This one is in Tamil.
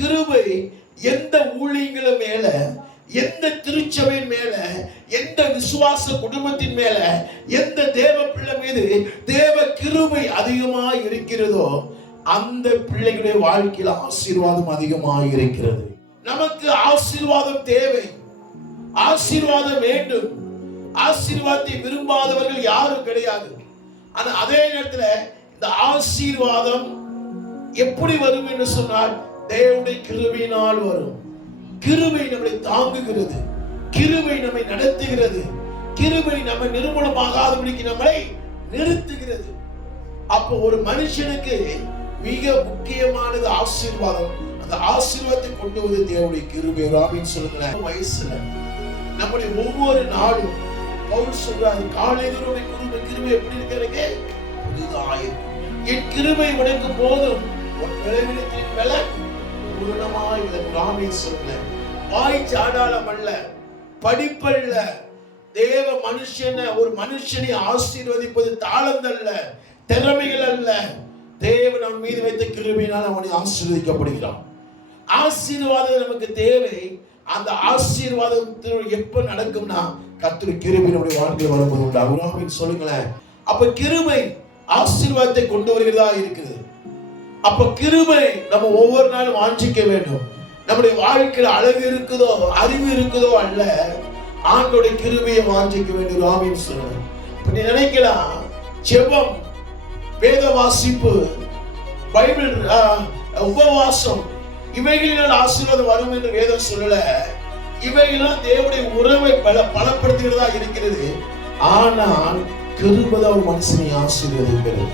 கிருபை எந்த ஊழியங்களும் மேல, எந்த திருச்சபையின் மேல, எந்த விசுவாச குடும்பத்தின் மேல, எந்த தேவ பிள்ளை மீது தேவ கிருபை அதிகமாக இருக்கிறதோ அந்த பிள்ளைகளுடைய வாழ்க்கையில் ஆசீர்வாதம் அதிகமாக இருக்கிறது. நமக்கு ஆசீர்வாதம் தேவை, ஆசீர்வாதம் வேண்டும். ஆசீர்வாதத்தை விரும்பாதவர்கள் யாரும் கிடையாது. ஆனா அதே நேரத்தில் இந்த ஆசீர்வாதம் எப்படி வரும் என்று சொன்னால் தேவனுடைய கிருபையினால் வரும். கிருபை நம்மை தாங்குகிறது, கிருபை நம்மை நடத்துகிறது, கிருபை நம்மை நிர்மூலமாகாதபடிக்கு நம்மை நிறுத்துகிறது. அப்போ ஒரு மனுஷனுக்கு மிக முக்கியமானது ஆசீர்வாதம். அந்த ஆசீர்வாதத்தை கொண்டு வந்து தேவனுடைய கிருபை. ஆமென் சொல்லுங்க. வயசுல நம்முடைய ஒவ்வொரு நாளும் பவுல் சொல்றாரு, காலையிலுடைய கிருபை எப்படி இருக்கிறது? புதிதாயிருக்கும். என் கிருபை உனக்கு போதும், உன் பலவீனத்தின் பலன் பூரணமாய் விளங்கும். ஆமென் சொல்லுங்க. வாய்ச்சி ஆடாளம் அல்ல, படிப்பல்ல, தேவ மனுஷனை, ஒரு மனுஷனை ஆசீர்வதிப்பது தாளந்தல்ல, திறமைகள் அல்ல. தேவன் அவன் மீது வைத்த கிருபையினால் அவனை ஆசீர்வதிக்கப்படுகிறான். ஆசீர்வாதம் நமக்கு தேவை. அந்த ஆசீர்வாதம் எப்ப நடக்கும்னா கர்த்தருடைய கிருபை நம்முடைய வாழ்க்கையில் வரும்போது உண்டாகும். ஆமென் சொல்லுங்களேன். அப்ப கிருபை ஆசீர்வாதத்தை கொண்டு வருகிறதா இருக்குது. அப்ப கிருபை நம்ம ஒவ்வொரு நாளும் வாஞ்சிக்க வேண்டும். நம்முடைய வாழ்க்கையில் அழகு இருக்குதோ அறிவு இருக்குதோ அல்ல, ஆண்டோடைய கிருபையை வாஞ்சிக்க வேண்டும். ஆமென் சொல்லுங்க. இப்ப நீ நினைக்கலாம், ஜெபம், வேத வாசிப்பு, பைபிள், உபவாசம், இவைகளினால் ஆசீர்வாதம் வரும் என்று வேதம் சொல்லல. இவைகளாம் தேவனுடைய உறவை பலப்படுத்துகிறதா இருக்கிறது. ஆனால் கிருபை ஒரு மனுஷனை ஆசீர்வதிக்கிறது.